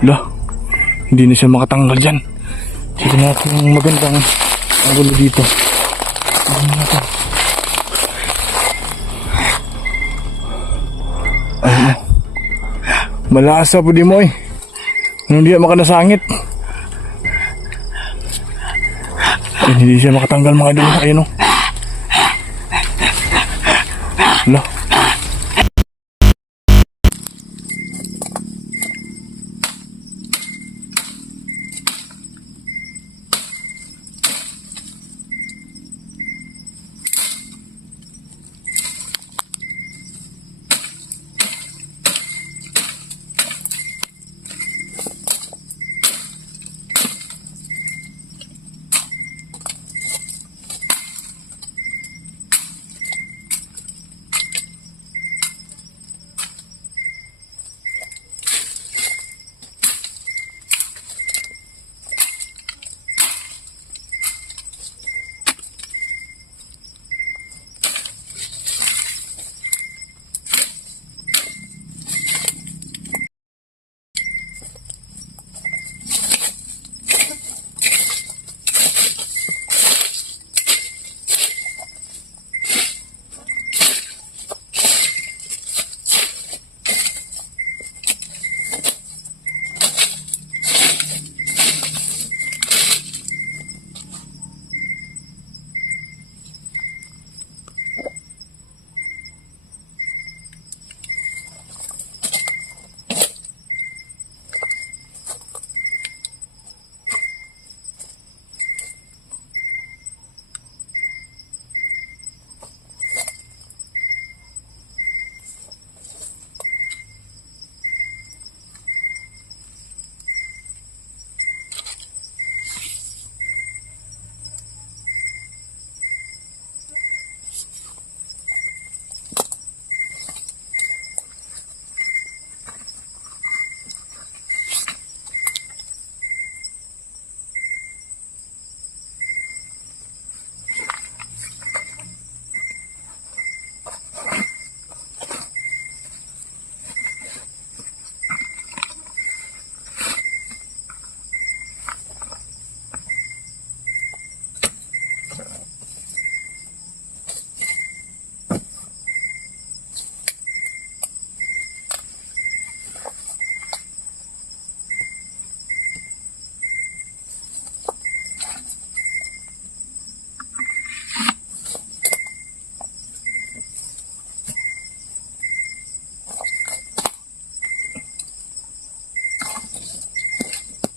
Lah, hindi na siya makatanggal dyan. Sige natin yung magandang angulo dito. Ano natin? Ayun. Malasa po di mo eh. Hindi siya makanasangit. Ayun, hindi siya makatanggal mga idol. Ayun o. Lah.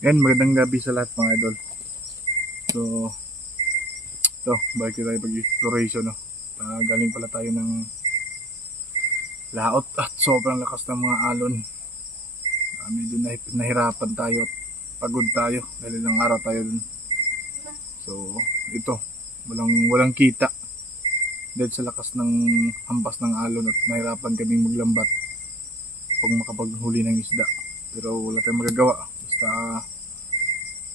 Yan, magandang gabi sa lahat mga idol. So, ito, balik tayo pag-exploration. No? Galing pala tayo ng laot at sobrang lakas ng mga alon. Medyo nahirapan tayo at pagod tayo dahil ilang araw tayo dun. So, ito, walang kita. Dahil sa lakas ng hampas ng alon at nahirapan kaming maglambat pag makapaghuli ng isda. Pero wala tayong magagawa. Basta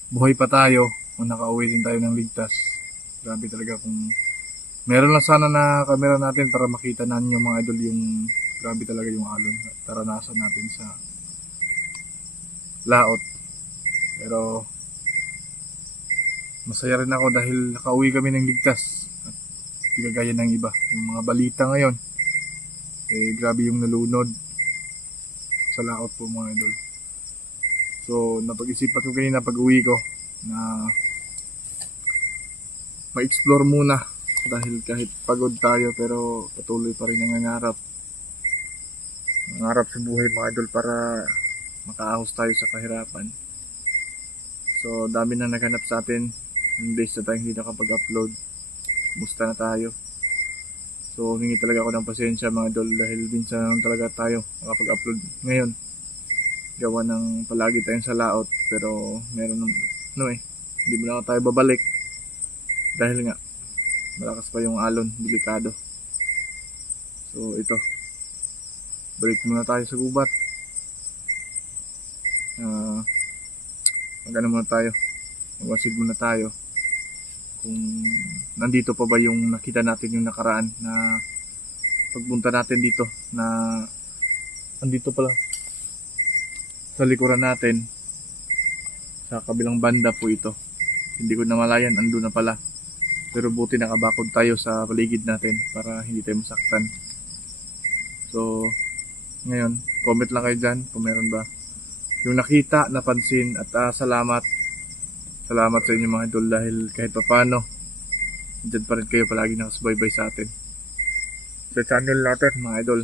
buhay pa tayo kung nakauwi din tayo ng ligtas. Grabe talaga kung meron lang sana na camera natin para makita natin yung mga idol yung grabe talaga yung alon at taranasan natin sa laot. Pero masaya rin ako dahil nakauwi kami ng ligtas at di kagaya ng iba. Yung mga balita ngayon grabe yung nalunod sa laot po mga idol. So, napag-isipan ko kanina pag-uwi ko na ma-explore muna dahil kahit pagod tayo pero patuloy pa rin ang nangarap sa buhay mga idol para makaahos tayo sa kahirapan. So, dami na naghanap sa atin yung days na tayo hindi nakapag-upload. Musta na tayo? So, hingi talaga ako ng pasensya mga idol dahil minsan lang talaga tayo makapag-upload ngayon. Gawa ng palagi tayong sa laot pero meron hindi mo na tayo babalik dahil nga malakas pa yung alon, delikado. So ito, balik muna tayo sa gubat. Magano muna tayo, magwasid muna tayo kung nandito pa ba yung nakita natin yung nakaraan na pagpunta natin dito na andito pala sa likuran natin Sa kabilang banda po ito. Hindi ko namalayan, andun na pala. Pero buti nakabakod tayo sa paligid natin para hindi tayo masaktan. So, ngayon, comment lang kayo dyan kung meron ba yung nakita, napansin, at salamat. Salamat sa inyo mga idol dahil kahit papano, dyan pa rin kayo palagi nakasubaybay sa atin. Sa channel natin mga idol.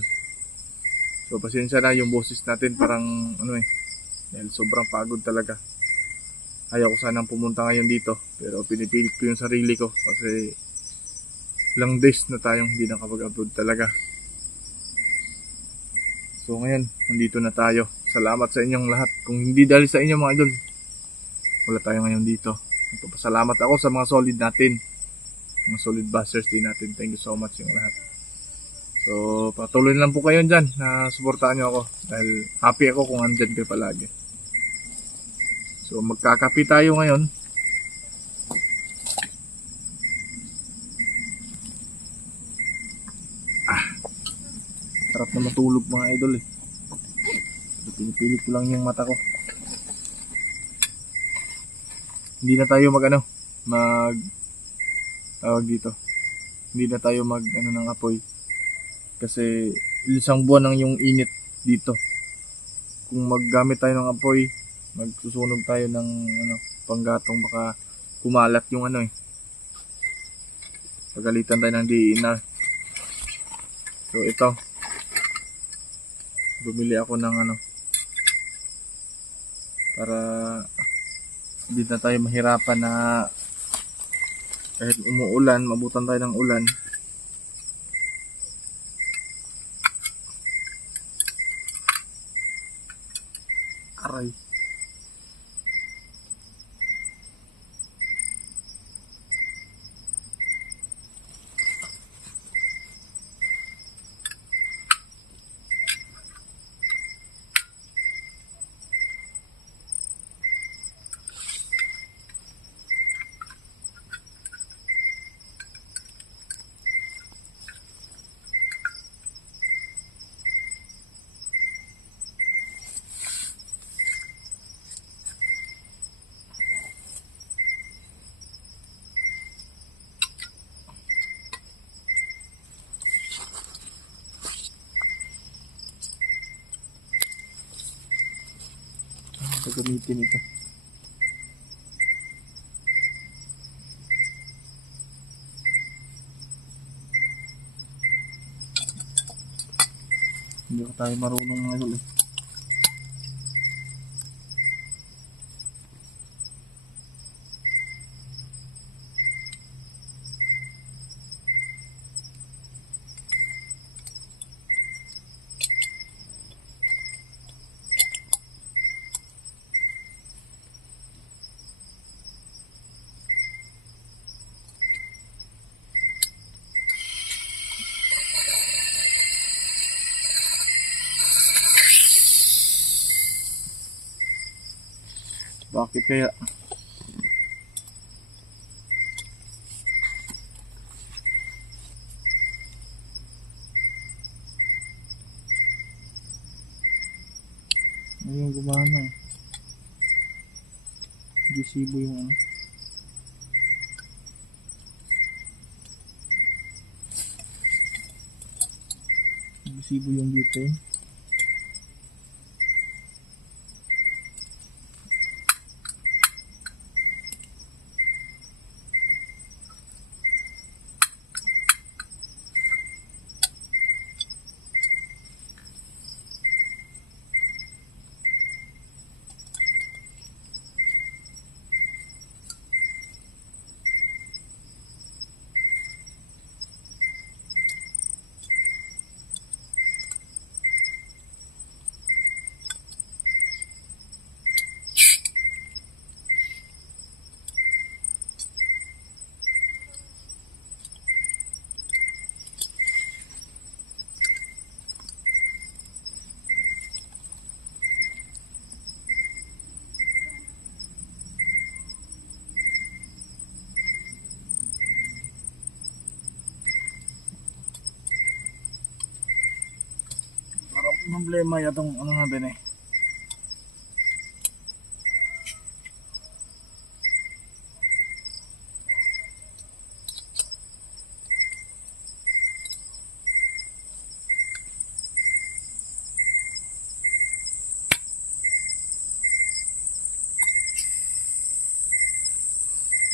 So, pasensya na yung boses natin parang dahil sobrang pagod talaga. Ayaw ko sanang pumunta ngayon dito, pero pinipilit ko yung sarili ko kasi ilang days na tayong hindi nakapag-upload talaga. So ngayon, nandito na tayo. Salamat sa inyong lahat. Kung hindi dahil sa inyo mga idol, wala tayo ngayon dito. Nagpapasalamat ako sa mga solid natin. Mga solid busters din natin. Thank you so much yung lahat. So, patuloy lang po kayo dyan na suportahan nyo ako. Dahil happy ako kung andyan kayo palagi. So, magkakapi tayo ngayon. Sarap na matulog mga idol eh. Pinipilit ko lang yung mata ko. Hindi na tayo tawag dito. Hindi na tayo ng apoy. Kasi isang buwan lang yung init dito. Kung maggamit tayo ng apoy, magsusunog tayo ng panggatong, baka kumalat yung pagalitan tayo ng DENR. So ito, bumili ako ng para hindi na tayo mahirapan na kahit umuulan, mabutan tayo ng ulan. Aray. Gagamitin ito. Hindi ko tayo marunong mga idol eh. Bakit kaya? Ayun, gumana eh. Hindi sibo yung Hindi sibo yung butane. Problema yatong natin eh.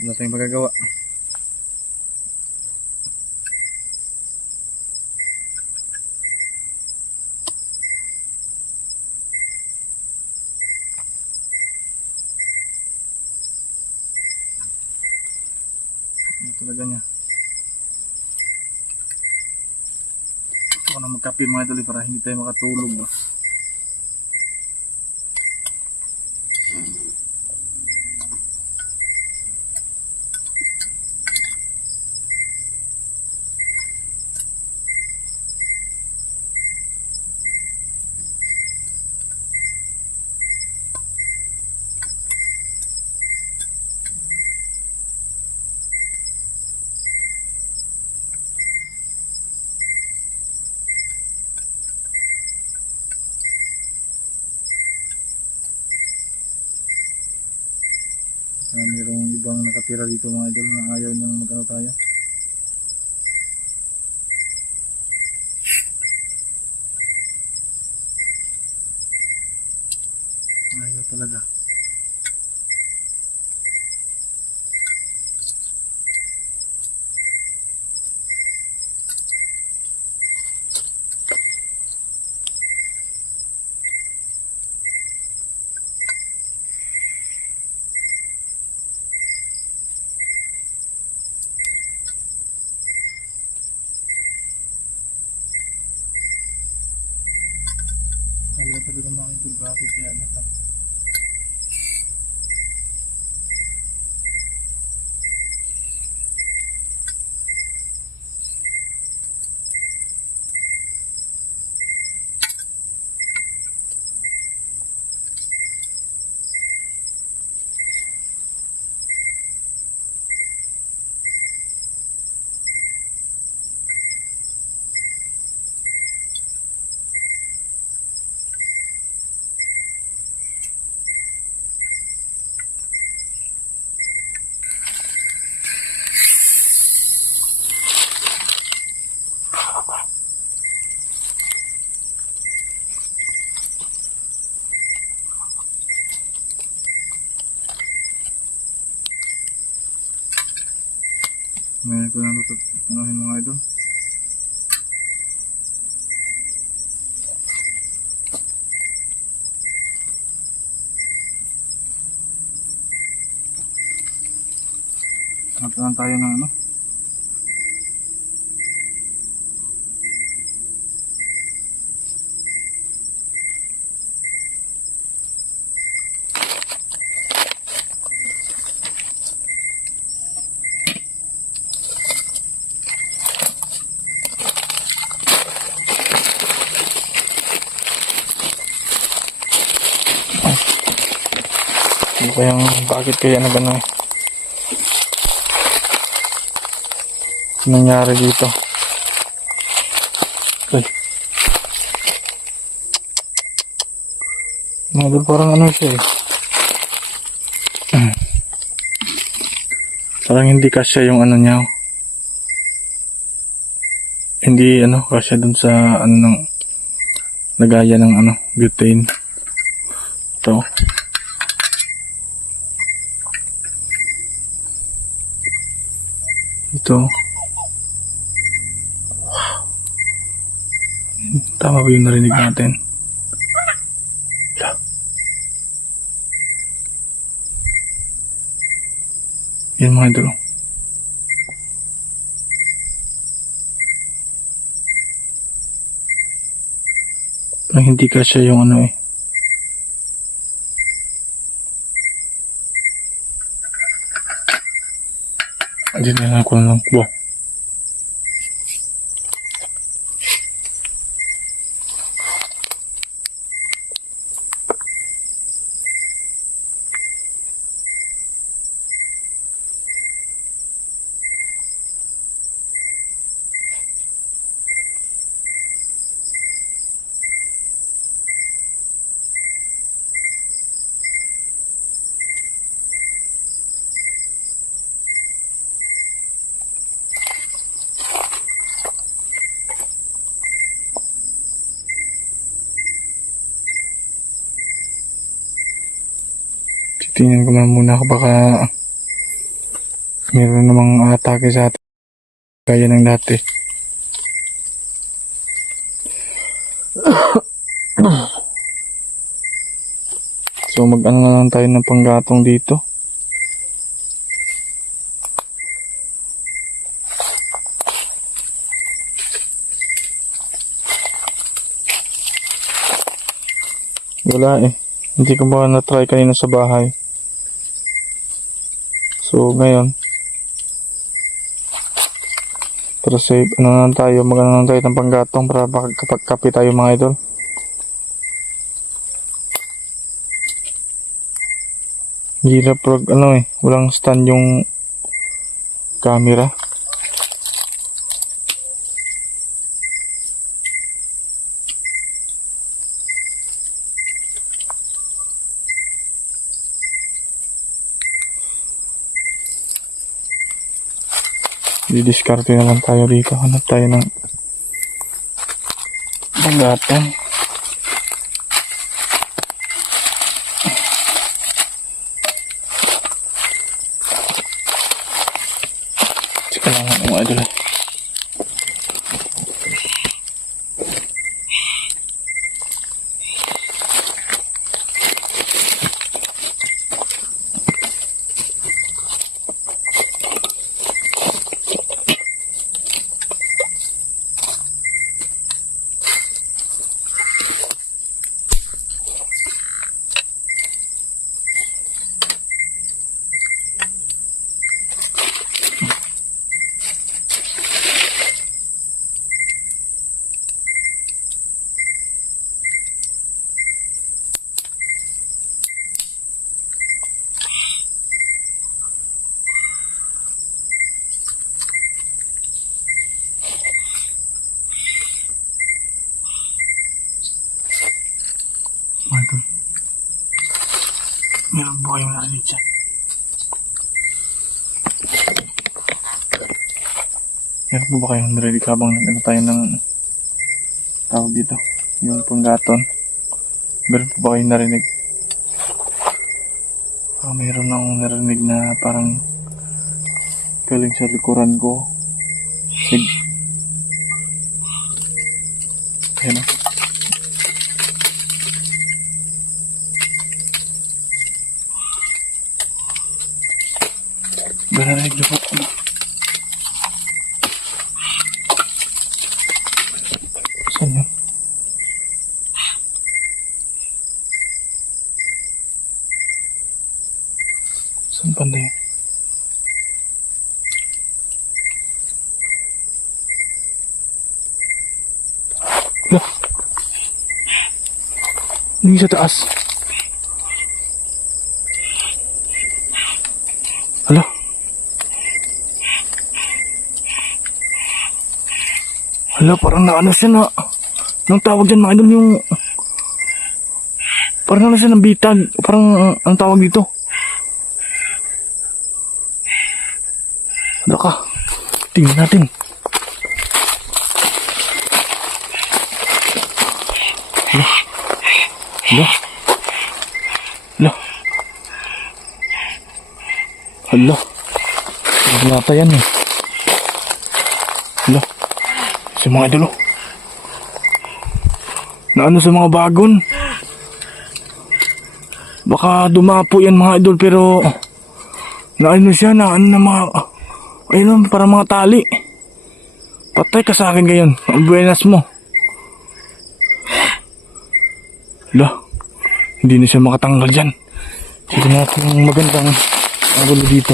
Wala tayong magagawa. Ano talaga niya. Gusto ko na magkape mga idol para hindi tayo makatulog. No? Mayroong ibang nakatira dito mga idol na ayaw niyang magano tayo. Ayaw talaga. Ayaw talaga mga idol. Bakit kaya nito? Ngayon ko na anuhin mga idol. Hanap tayo ng ano. Ano kayang, bakit kaya na gano'n? Nangyari dito? Ay. Mga parang ano siya eh. Parang hindi kasya yung ano niya. Hindi ano, kasya dun sa ano ng lagaya ng ano, butane. Ito. Ito. Wow. Tama ba yung narinig natin? Yan mga idol. Parang hindi kasya yung ano eh. Hindi na ako lang. Wow. Titingnan ko muna ako baka Meron namang atake sa atin. Kaya ng dati. So mag-ano na lang tayo ng panggatong dito. Wala eh. Hindi ko ba na-try kanina sa bahay. So ngayon, para safe, ano na lang tayo, mag-ano na lang tayo ng panggatong para makakapagkape tayo mga idol. Hirap pag ano eh, walang stand yung camera. Didiskarte na lang tayo dito. Hanap tayo ng panggatong. Tsaka lang mga idol. Idol. Meron po kayong narinig dyan. Meron po ba kayong narinig habang nag-ano tayo ng tawag dito? Yung panggaton. Meron po ba kayong narinig? Meron akong narinig na parang galing sa likuran ko. Ayan o. Narinig niyo po. Saan yun? Saan banda yun? Hala! Hindi sa taas. Hala! Hala, parang naano siya na. Nung tawag dyan mga idol yung... Parang naano siya ng bitag. Parang ang tawag dito. Hala ka. Tingnan natin. Hala. Hala. Hala. Hala. Hala pa yan eh. Hala. Sa mga idol, naano sa mga bagon. Baka dumapo yan mga idol, pero naano siya, naano na mga ayun, para mga tali. Patay ka sa akin ngayon. Ang buenas mo. Hala, hindi na siya makatanggal dyan. Sige natin yung magandang angulo dito.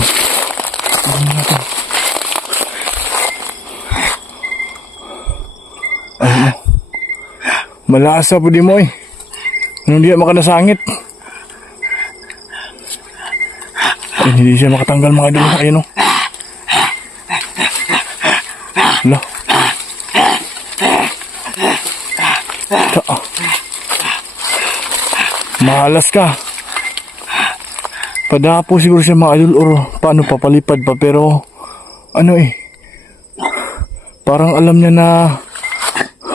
Sige natin. Ayun. Malasa po di mo eh. Nung di makanasangit. Ay, hindi siya makatanggal mga idol. Ayun o. Hala. Mahalas ka. Padapo siguro siya mga idol or paano papalipad pa, pero ano eh. Parang alam niya na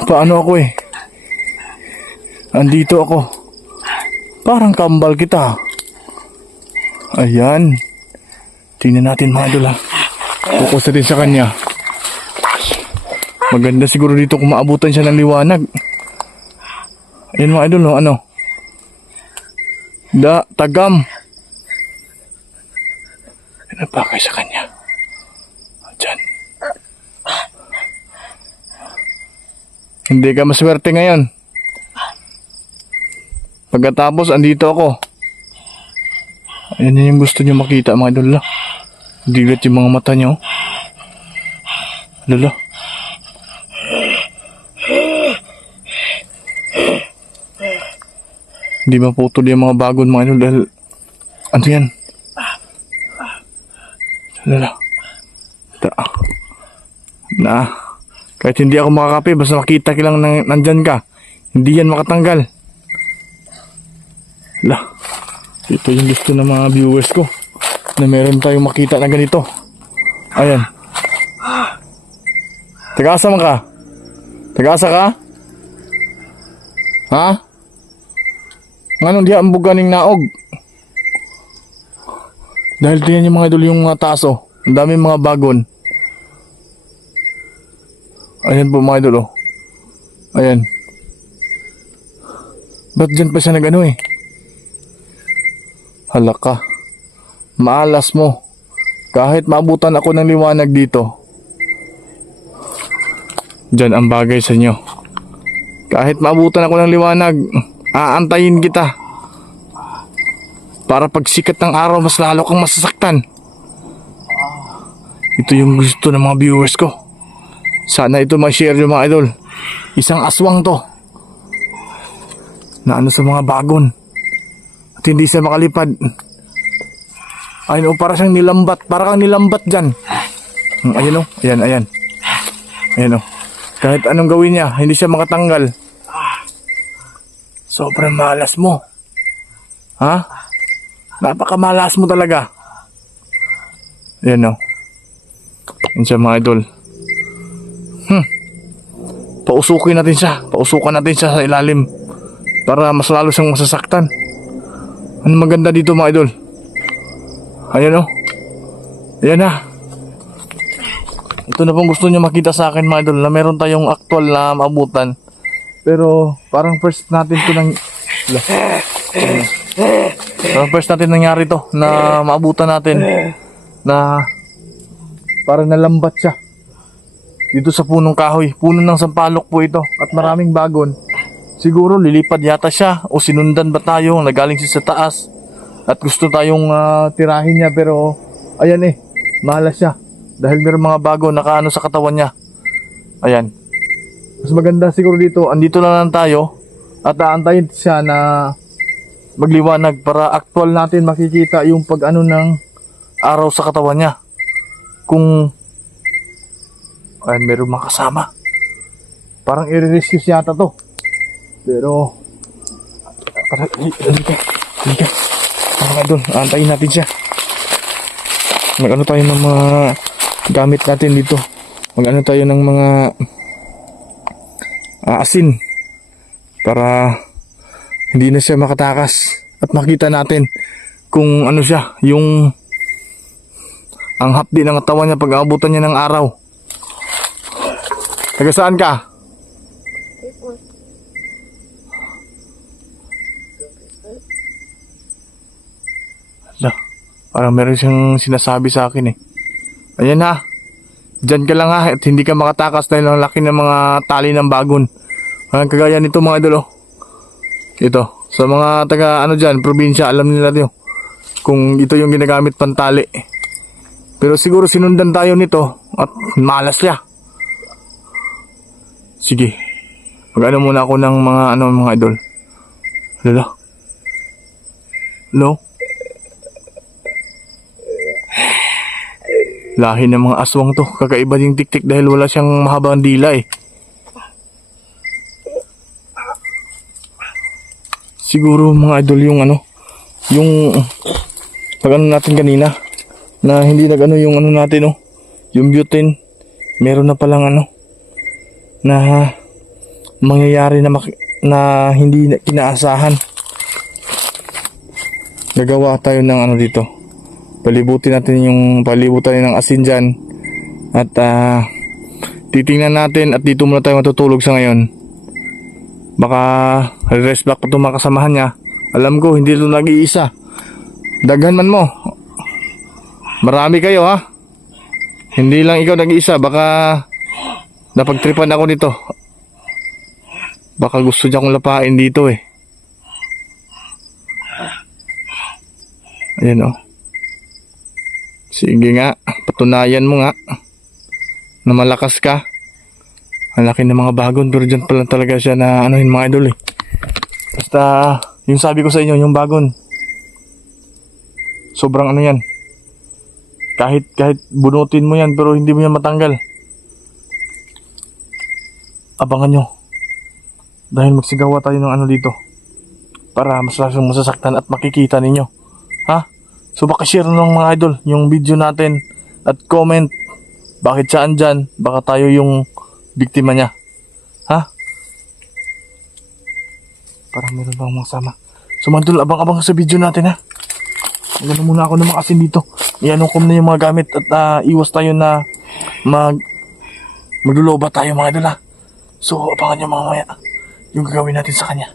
paano ako eh. Andito ako. Parang kambal kita. Ayan. Tingnan natin mga idol ha. Focus natin sa kanya. Maganda siguro dito kung maabutan siya ng liwanag. Ayan mga idol, no? Ano? Tagam. Ano pa kayo sa kanya? Diyan. Hindi ka maswerte ngayon. Pagkatapos, andito ako. Ayan yung gusto nyo makita mga idol. Dilat yung mga mata nyo. Lala. Hindi maputol yung mga bagon mga idol dahil ano yan? Lala. Kahit hindi ako makakape, basta makita kilang nandyan ka. Hindi yan makatanggal. Ito yung gusto ng mga viewers ko na meron tayong makita na ganito. Ayan. Tagasa man ka? Tagasa ka? Ha? Nganong diha ang buganing naog? Dahil diyan yung mga idol yung taso. Ang daming mga bagon. Ayan po mga idol, oh. Ayan. Ba't dyan pa siya nag-ano eh? Hala ka. Maalas mo. Kahit maabutan ako ng liwanag dito. Dyan ang bagay sa inyo. Kahit maabutan ako ng liwanag, aantayin kita. Para pag sikat ng araw, mas lalo kang masasaktan. Ito yung gusto ng mga viewers ko. Sana ito ma-share yung mga idol. Isang aswang to. Na ano sa mga bagon. At hindi siya makalipad. Ayun o, para siyang nilambat. Para kang nilambat dyan. Ayun o, ayan. Ayun o. Kahit anong gawin niya, hindi siya makatanggal. Sobrang malas mo. Ha? Napakamalas mo talaga. Ayan o. Yan siya mga idol. Pausukin natin siya. Pausukan natin siya sa ilalim. Para mas lalo siyang masasaktan. Ano maganda dito mga idol? Ayan o. Ayan na. Ito na pong gusto niyo makita sa akin mga idol. Na meron tayong actual na maabutan. Pero parang first natin ito nang... Parang first natin nangyari to. Na maabutan natin. Na parang nalambat siya. Dito sa punong kahoy. Puno ng sampalok po ito. At maraming bagon. Siguro lilipad yata siya. O sinundan ba tayo? Nagaling siya sa taas. At gusto tayong tirahin niya. Pero ayan eh. Malas siya. Dahil meron mga bago nakaano sa katawan niya. Ayan. Mas maganda siguro dito. Andito na lang tayo. At aantayin siya na magliwanag. Para actual natin makikita yung pag-ano ng araw sa katawan niya. Kung ayan, meron mga kasama. Parang i-rescue yata to. Pero halika. Mga doon, antayin natin siya. Mag-ano tayo ng mga gamit natin dito. Mag-ano tayo ng mga asin. Para hindi na siya makatakas. At makita natin kung ano siya, yung ang hapdi ng katawan niya pag aabutan niya ng araw. Taga saan ka? Parang meron siyang sinasabi sa akin eh. Ayan ha. Diyan ka lang ha. At hindi ka makatakas dahil ang laki ng mga tali ng bagon. Ang kagaya nito mga idol oh. Ito. Sa mga taga ano dyan, probinsya, alam nila ito. Kung ito yung ginagamit pantali. Pero siguro sinundan tayo nito. At malas siya. Sige. Mag-ano muna ako ng mga idol. Hello? Lahi ng mga aswang to. Kakaiba yung tiktik dahil wala siyang mahabang dila eh. Siguro mga idol yung yung pag-ano natin kanina na hindi nag-ano yung natin yung butane. Meron na palang na mangyayari na hindi kinaasahan. Gagawa tayo ng dito. Palibutan ng asin dyan At titingnan natin at dito muna tayo matutulog sa ngayon. Baka rest back pa itong mga kasamahan niya. Alam ko, hindi ito nag-iisa. Daghan man mo. Marami kayo ha. Hindi lang ikaw nag-iisa. Baka napagtripan ako nito. Baka gusto niya akong lapain dito eh. Ayan oh. Sige nga, patunayan mo nga na malakas ka. Ang laki ng mga bagon, pero dyan pala talaga siya na ano yung mga idol eh. Basta, yung sabi ko sa inyo, yung bagon. Sobrang ano yan. Kahit bunutin mo yan, pero hindi mo yan matanggal. Abangan nyo. Dahil magsigawa tayo ng ano dito. Para mas lasong masasaktan at makikita ninyo. Ha? So baka share ng mga idol yung video natin at comment bakit saan dyan, baka tayo yung biktima niya. Ha? Parang meron bang mga sama. So mga idol, abang-abang sa video natin ha. Magano muna ako ng mga asin dito. Ianong ko na yung mga gamit at iwas tayo na magluloba tayo mga idol ha. So abangan nyo mga maya yung gagawin natin sa kanya.